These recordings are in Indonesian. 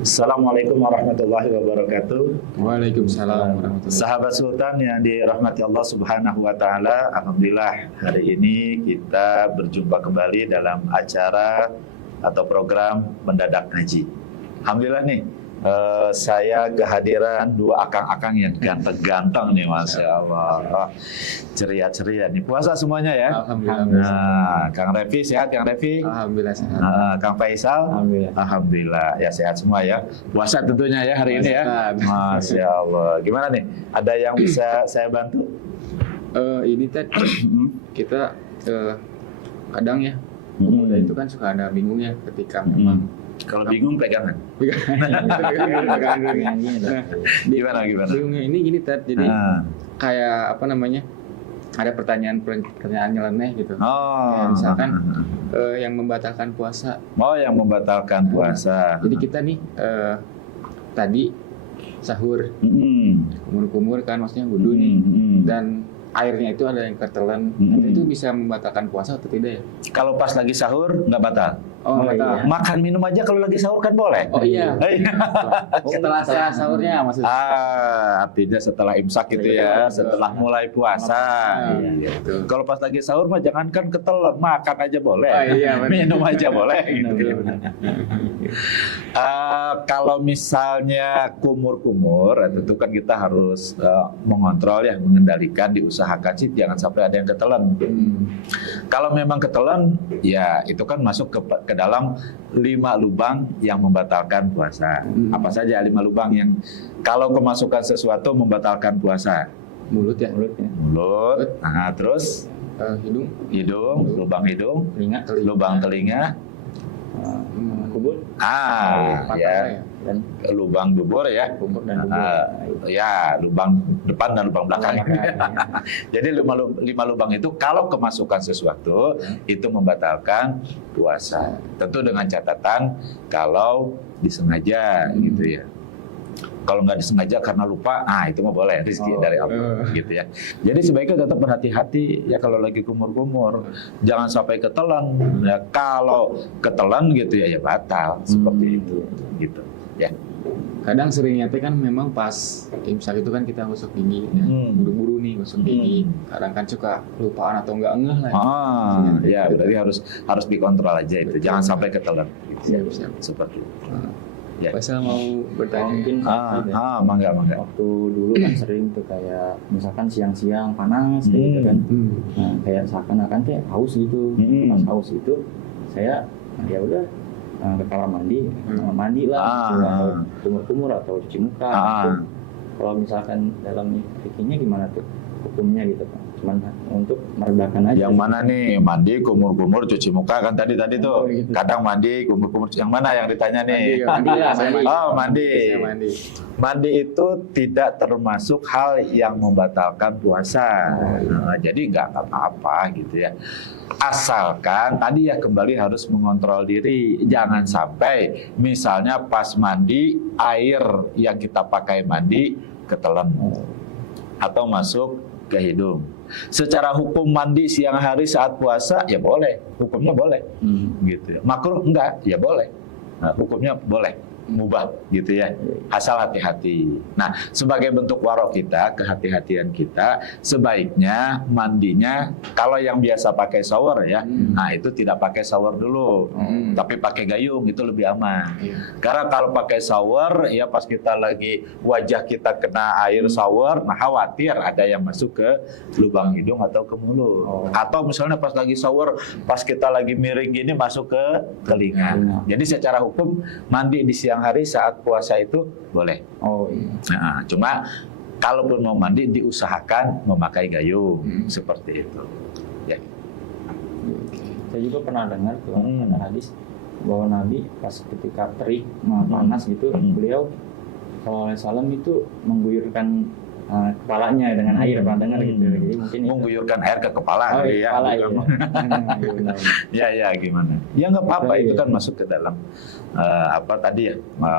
Assalamualaikum warahmatullahi wabarakatuh. Waalaikumsalam warahmatullahi wabarakatuh. Sahabat Sultan yang dirahmati Allah Subhanahu wa taala, alhamdulillah hari ini kita berjumpa kembali dalam acara atau program Mendadak Ngaji. Alhamdulillah nih, saya kehadiran dua akang-akang yang ganteng-ganteng nih, Masya Allah. Ceria-ceria nih, puasa semuanya ya? Alhamdulillah. Nah, Kang Revi sehat, Kang Revi? Alhamdulillah sehat. Kang Faisal? Alhamdulillah ya, sehat semua ya. Puasa tentunya ya hari ini ya. Masya Allah. Gimana nih? Ada yang bisa saya bantu? Ini tadi kita kadang ya pemuda itu kan suka ada bingungnya ketika memang Kalau bingung pegangan. Nah, Gimana? bingungnya ini gini Ted, jadi kayak apa namanya, ada pertanyaan nyeleneh gitu. Kayak misalkan yang membatalkan puasa. Oh, yang membatalkan puasa. Jadi kita nih tadi sahur, kumur-kumur kan, maksudnya wudhu nih, dan airnya itu ada yang ketelan, itu bisa membatalkan puasa atau tidak ya? Kalau pas lagi sahur nggak batal. Oh, batal. Makan minum aja kalau lagi sahur kan boleh. Oh iya. Setelah sahurnya maksudnya. Artinya setelah imsak gitu ya, setelah mulai puasa. Gitu. Kalau pas lagi sahur mah jangankan ketelan, makan aja boleh. Oh, iya, Minum aja boleh. Gitu. Kalau misalnya kumur-kumur, itu kan kita harus mengontrol ya, mengendalikan, diusahakan sih jangan sampai ada yang ketelan. Kalau memang ketelan, ya itu kan masuk ke dalam 5 lubang yang membatalkan puasa. Apa saja 5 lubang yang kalau kemasukan sesuatu membatalkan puasa? Mulut ya. Mulut. Nah, terus hidung, lubang hidung, telinga, lubang telinga, kubur, ya. Dan lubang dubur ya. kubur dan kubur. Ya, lubang depan dan lubang belakang. Jadi 5 lubang itu kalau kemasukan sesuatu itu membatalkan puasa. Tentu dengan catatan kalau disengaja gitu ya. Kalau nggak disengaja karena lupa, itu mah boleh, rezeki dari Allah gitu ya. Jadi sebaiknya tetap berhati-hati ya kalau lagi kumur-kumur. Jangan sampai ketelan. Ya, kalau ketelan gitu ya batal seperti itu gitu ya. Kadang seringnya kan memang pas imsak itu kan kita gosok gigi ya. Buru-buru nih gosok gigi. Kadang kan suka lupaan atau enggak ngeh lah. Ya berarti harus dikontrol aja itu. Jangan sampai ketelan gitu. Siap. Seperti itu. Ya. Pasal mau bertanya mungkin mangga. Waktu dulu kan sering tuh kayak misalkan siang-siang panas gitu kan. Nah, kayak seakan-akan kayak haus gitu. Pas haus itu saya ya udah ke kamar mandi, lah gitu, atau kumur-kumur atau cuci muka gitu. Kalau misalkan dalam fikihnya gimana tuh hukumnya gitu Pak? Cuman untuk meredakan aja. Yang mana nih? Mandi, kumur-kumur, cuci muka kan tadi tuh. Gitu. Kadang mandi, kumur-kumur. Yang mana yang ditanya nih? Mandi. Mandi itu tidak termasuk hal yang membatalkan puasa. Jadi nggak apa-apa gitu ya. Asalkan tadi ya kembali harus mengontrol diri. Jangan sampai misalnya pas mandi air yang kita pakai mandi ketelan atau masuk ke hidung. Secara hukum mandi siang hari saat puasa ya boleh, hukumnya boleh, gitu ya. Makruh enggak, ya boleh. Nah, hukumnya boleh, mubah gitu ya. Asal hati-hati. Nah, sebagai bentuk warok kita, kehati-hatian kita, sebaiknya mandinya kalau yang biasa pakai shower ya, nah itu tidak pakai shower dulu, tapi pakai gayung itu lebih aman. Karena kalau pakai shower ya pas kita lagi wajah kita kena air shower, nah khawatir ada yang masuk ke lubang hidung atau ke mulut. Atau misalnya pas lagi shower, pas kita lagi miring gini masuk ke telinga. Jadi secara hukum mandi di siang hari saat puasa itu boleh. Nah, cuma kalaupun mau mandi diusahakan memakai gayung seperti itu. Ya. Saya juga pernah dengar tuh ada hadis bahwa Nabi pas ketika terik panas gitu, beliau sallallahu alaihi wasallam itu mengguyurkan kepalanya dengan air, pernah dengar gitu. Jadi mungkin mengguyurkan air ke kepala ya. Kepala, ya gimana? Ya nggak apa-apa, itu kan masuk ke dalam apa tadi ya,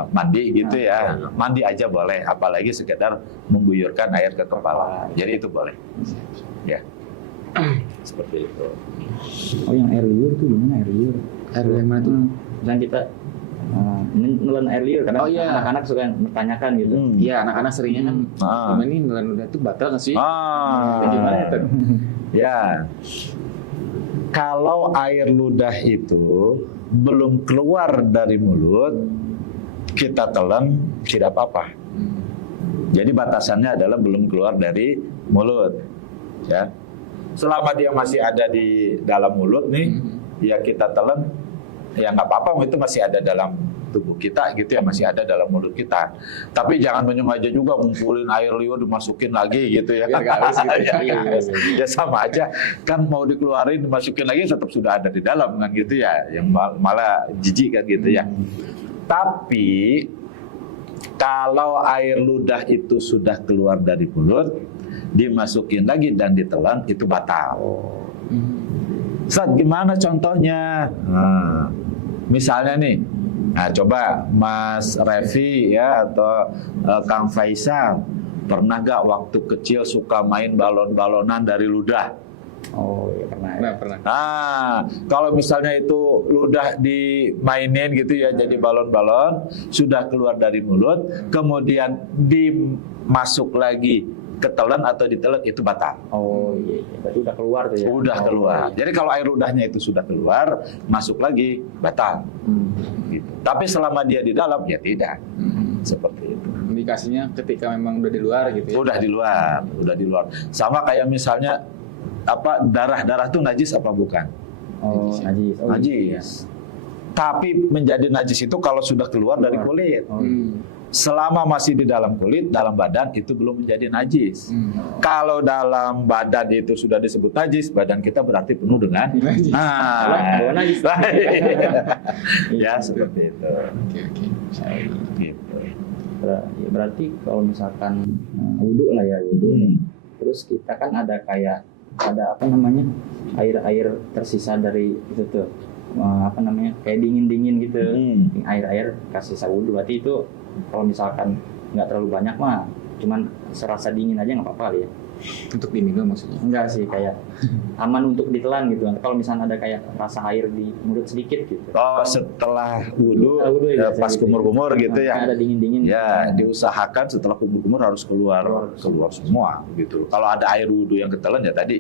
mandi gitu ya. Mandi aja boleh, apalagi sekedar mengguyurkan air ke kepala. Jadi itu boleh. Ya. Seperti itu. Yang air liur tuh gimana air liur? Air yang mana tuh? Misalnya kita Ini nelan air liur kadang Oh, iya. anak-anak suka bertanyakan gitu. Iya, anak-anak seringnya kan, gimana ini nelan ludah itu batal nggak sih? Gimana itu? Ya, kalau air ludah itu belum keluar dari mulut, kita telan tidak apa-apa. Jadi batasannya adalah belum keluar dari mulut. Ya, selama dia masih ada di dalam mulut nih, ya kita telan, ya nggak apa-apa, itu masih ada dalam tubuh kita gitu ya, masih ada dalam mulut kita. Tapi jangan menyengaja juga ngumpulin air liur dimasukin lagi gitu ya. Biar nggak habis gitu. Ya sama aja, kan mau dikeluarin dimasukin lagi tetap sudah ada di dalam kan gitu ya, yang malah jijik kan gitu ya. Tapi kalau air ludah itu sudah keluar dari mulut, dimasukin lagi dan ditelan, itu batal. Ustaz, gimana contohnya? Nah, misalnya nih, nah coba Mas Revi ya atau Kang Faisal, pernah gak waktu kecil suka main balon-balonan dari ludah? Oh ya pernah. Nah, pernah. Nah, kalau misalnya itu ludah dimainin gitu ya, jadi balon-balon, sudah keluar dari mulut, kemudian dimasuk lagi ke telan atau ditelan, itu batal. Oh iya, berarti udah keluar tuh ya. Udah keluar. Jadi kalau air ludahnya itu sudah keluar, masuk lagi, batal. Gitu. Tapi selama dia di dalam, ya tidak. Seperti itu. Indikasinya ketika memang udah di luar gitu ya. Udah di luar. Sama kayak misalnya apa darah tuh najis apa bukan? Oh najis. Oh, Najis. Tapi menjadi najis itu kalau sudah keluar dari kulit. Selama masih di dalam kulit, dalam badan itu belum menjadi najis. Kalau dalam badan itu sudah disebut najis, badan kita berarti penuh dengan bawa najis. Ya seperti itu. Oke. Gitu. Berarti kalau misalkan wudhu lah ya wudhu. Terus kita kan ada kayak ada apa namanya air tersisa dari itu tuh apa namanya kayak dingin gitu. Air kasih wudhu, berarti itu kalau misalkan nggak terlalu banyak mah cuman serasa dingin aja nggak apa-apa kali ya. Untuk diminum maksudnya? Enggak sih, kayak aman untuk ditelan gitu. Kalau misalnya ada kayak rasa air di mulut sedikit gitu. Oh, setelah wudhu ya, pas kumur-kumur gitu ya. Ada dingin-dingin. Ya, diusahakan setelah kumur-kumur harus keluar semua gitu. Kalau ada air wudhu yang ketelan ya tadi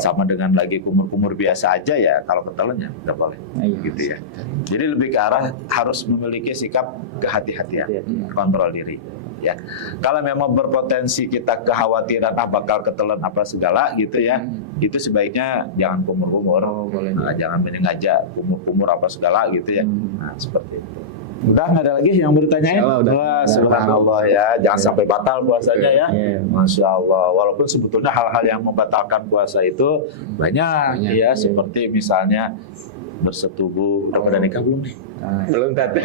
sama dengan lagi kumur-kumur biasa aja ya, kalau ketelan ya nggak boleh. Gitu ya. Jadi lebih ke arah harus memiliki sikap kehati-hatian, kontrol diri. Ya, kalau memang berpotensi kita kekhawatiran bakal ketelan apa segala gitu ya, itu sebaiknya jangan kumur-kumur, jangan menyengaja kumur-kumur apa segala gitu ya. Nah, seperti itu. Udah nggak ada lagi yang mau ditanyain? Wah, subhanallah ya, jangan sampai batal puasanya ya. Masya Allah. Walaupun sebetulnya hal-hal yang membatalkan puasa itu banyak ya, seperti misalnya bersetubuh. Udah pada nikah belum nih? Belum tadi.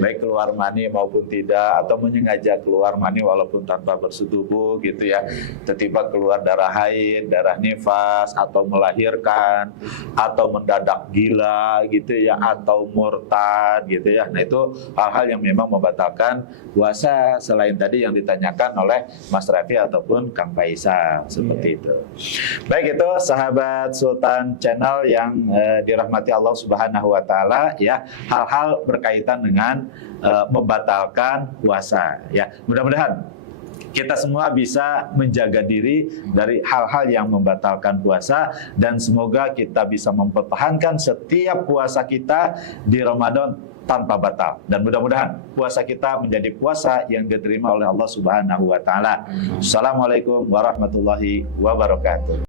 Baik keluar mani maupun tidak, atau menyengaja keluar mani walaupun tanpa bersetubuh gitu ya, tiba-tiba keluar darah haid, darah nifas, atau melahirkan, atau mendadak gila gitu ya, atau murtad gitu ya. Nah itu hal-hal yang memang membatalkan puasa selain tadi yang ditanyakan oleh Mas Revi ataupun Kang Faisal seperti itu. Baik, itu sahabat Sultan Channel yang dirahmati Allah Subhanahu wa taala ya, hal-hal berkaitan dengan membatalkan puasa ya. Mudah-mudahan kita semua bisa menjaga diri dari hal-hal yang membatalkan puasa, dan semoga kita bisa mempertahankan setiap puasa kita di Ramadan tanpa batal, dan mudah-mudahan puasa kita menjadi puasa yang diterima oleh Allah Subhanahu wa taala. Assalamualaikum warahmatullahi wabarakatuh.